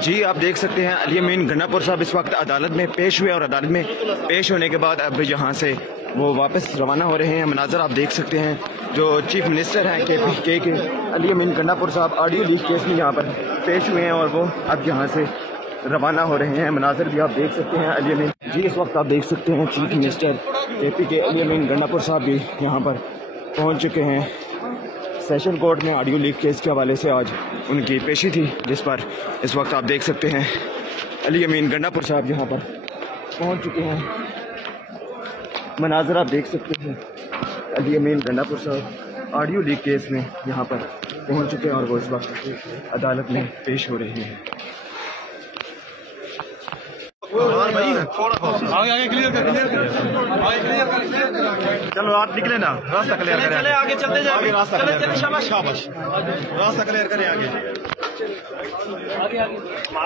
जी आप देख सकते हैं अली अमीन गन्नापुर साहब इस वक्त अदालत में पेश हुए और अदालत में पेश होने के बाद अब यहाँ से वो वापस रवाना हो रहे हैं। मनाजर आप देख सकते हैं जो चीफ मिनिस्टर हैं के अली अमीन गन्नापुर साहब ऑडियो लीक केस में यहाँ पर पेश हुए हैं और वो अब यहाँ से रवाना हो रहे हैं। मनाजर भी आप देख सकते हैं अली अमीन जी इस वक्त आप देख सकते हैं चीफ मिनिस्टर के अली अमीन गन्नापुर साहब भी यहाँ पर पहुँच चुके हैं। सेशन कोर्ट में ऑडियो लीक केस के हवाले से आज उनकी पेशी थी जिस पर इस वक्त आप देख सकते हैं अली अमीन गन्नापुर साहब यहाँ पर पहुँच चुके हैं। मनाजर आप देख सकते हैं अली अमीन गन्नापुर साहब ऑडियो लीक केस में यहाँ पर पहुँच चुके हैं और वो इस वक्त अदालत में पेश हो रहे हैं। आगे क्लियर कर चलो आप निकले ना, रास्ता क्लियर करें, चले आगे चलते जाए, रास्ता चले शाबाश शाबाश, रास्ता क्लियर करें आगे आगे आगे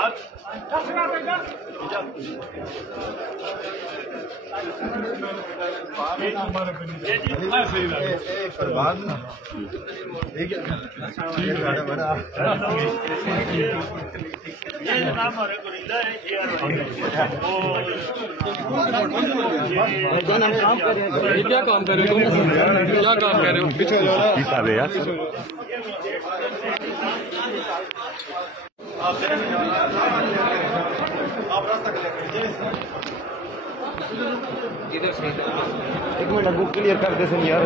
क्या काम कर रहे हो, क्या काम कर रहे हो, पीछे यार इधर से एक मिनट बुक क्लियर कर दे सर यार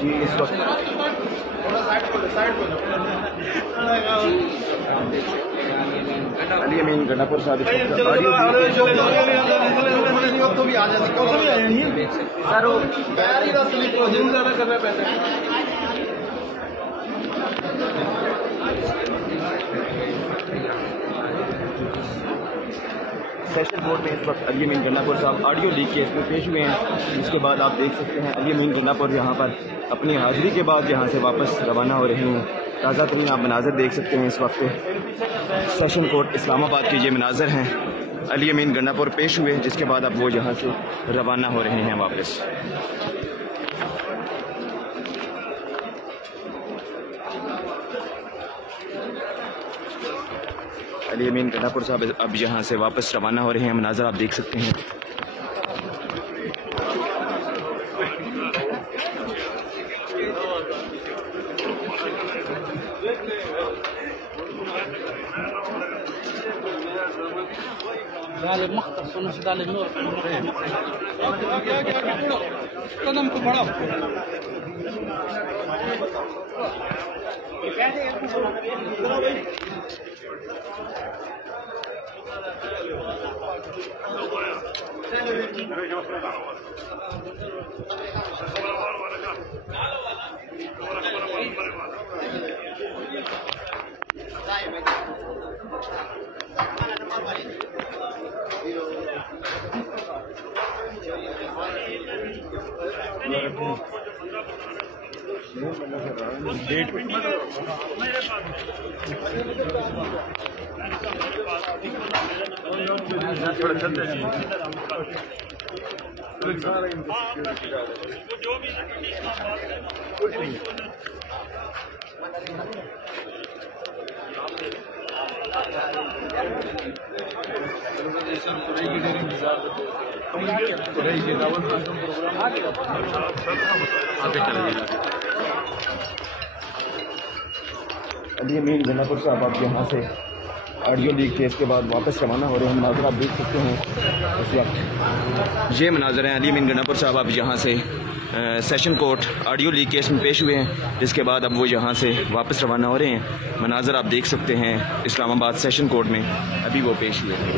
जी इस वक्त अली अमीन गन्नापुर साहब तो भी आ जा सकते सर वो ज़्यादा कर रहे पैसे सेशन कोर्ट में इस वक्त अली अमीन गन्नापुर साहब ऑडियो लीक केस में पेश हुए हैं। इसके बाद आप देख सकते हैं अली अमीन गन्नापुर यहाँ पर अपनी हाजिरी के बाद यहाँ से वापस रवाना हो रहे हैं। ताज़ा तरीन आप मनाजर देख सकते हैं इस वक्त सेशन कोर्ट इस्लामाबाद के ये मनाजर हैं। अली अमीन गन्नापुर पेश हुए जिसके बाद अब वो यहाँ से रवाना हो रहे हैं वापस। अली अमीन गन्नापुर साहब अब यहाँ से वापस रवाना हो रहे हैं। मनाजर आप देख सकते हैं। कदम को बढ़ाओ थोड़ा चलते हैं कुछ नहीं अली अमीन गन्नापुर साहब आप यहाँ से ऑडियो लीक केस के बाद वापस रवाना हो रहे हैं। मनाजर आप देख सकते हैं इस वक्त ये मनाजर हैं। अली अमीन गन्नापुर साहब अब यहाँ से session court audio leak case में पेश हुए हैं जिसके बाद अब वो यहाँ से वापस रवाना हो रहे हैं। मनाजर आप देख सकते हैं इस्लामाबाद सेशन कोर्ट में अभी वो पेश हुए हैं।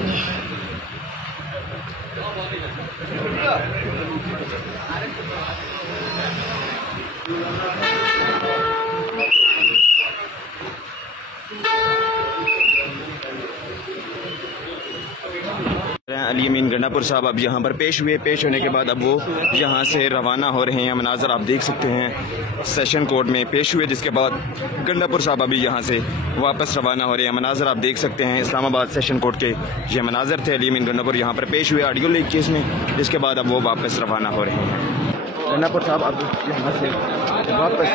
अली अमीन गंडापुर साहब अब यहाँ पर पेश हुए। पेश होने के बाद अब वो यहाँ से रवाना हो रहे हैं। मनाजर आप देख सकते हैं, सेशन कोर्ट में पेश हुए, जिसके बाद गंडापुर साहब अभी यहाँ से वापस रवाना हो रहे हैं। मनाजर आप देख सकते हैं, इस्लामाबाद सेशन कोर्ट के ये मनाजर थे। अली अमीन गंडापुर यहाँ पर पेश हुए ऑडियो लीक केस में, जिसके बाद अब वो वापस रवाना हो रहे हैं। गंडापुर साहब अब यहाँ से वापस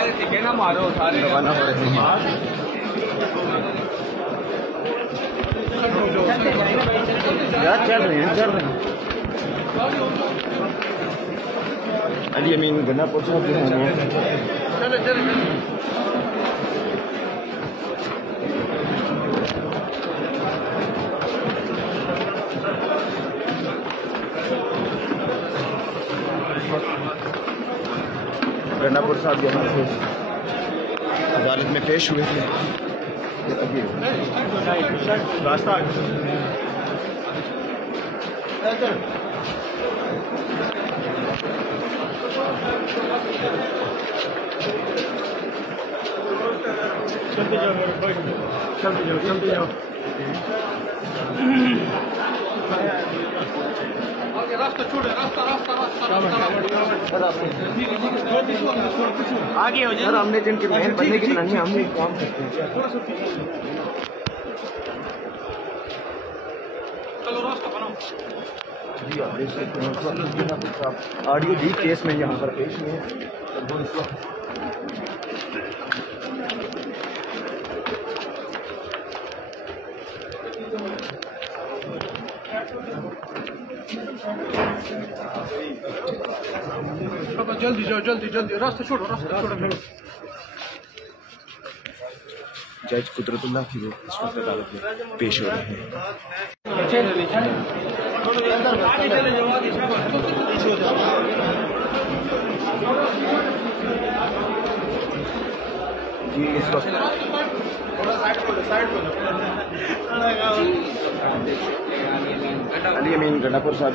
रवाना हो रहे हैं। चल रहे हैं। अली अमीन गंडापुर साहब जो हैं गंडापुर साहब यहाँ से अदालत में पेश हुए थे। रास्ता चलते जाओ। रास्ता छोड़े, रास्ता आगे हो सर, हमने जिनकी मेहनत बनने की नहीं, हमने काम करते हैं। चलो रास्ता बनाओ। जी आप देख सकते हैं, ऑडियो लीक केस में यहाँ पर पेश हुए हैं। जल्दी जाओ, जल्दी रास्ता छोड़ो। जज कुदरतुल्लाह की वो इस वक्त अदालत में पेश हो रहे हैं। जी इस वक्त अली अमीन गंडापुर साहब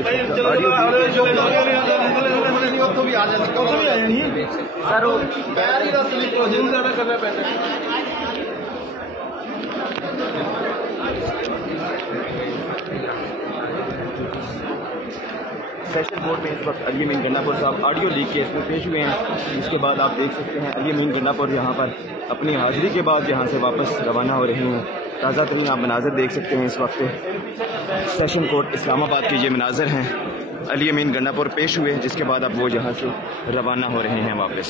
सेशन कोर्ट में इस वक्त अली अमीन गंडापुर साहब ऑडियो लीक केस में पेश हुए हैं। इसके बाद आप देख सकते हैं अली अमीन गंडापुर यहाँ पर अपनी हाजिरी के बाद यहाँ से वापस रवाना हो रहे हैं। ताज़ा तरीन आप मनाजर देख सकते हैं, इस वक्त सेशन कोर्ट इस्लामाबाद के ये मनाजर हैं। अली अमीन गंडापुर पेश हुए, जिसके बाद अब वो यहाँ से रवाना हो रहे हैं वापस।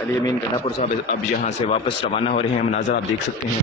अली अमीन गंडापुर साहब अब यहाँ से वापस रवाना हो रहे हैं। मनाजर आप देख सकते हैं।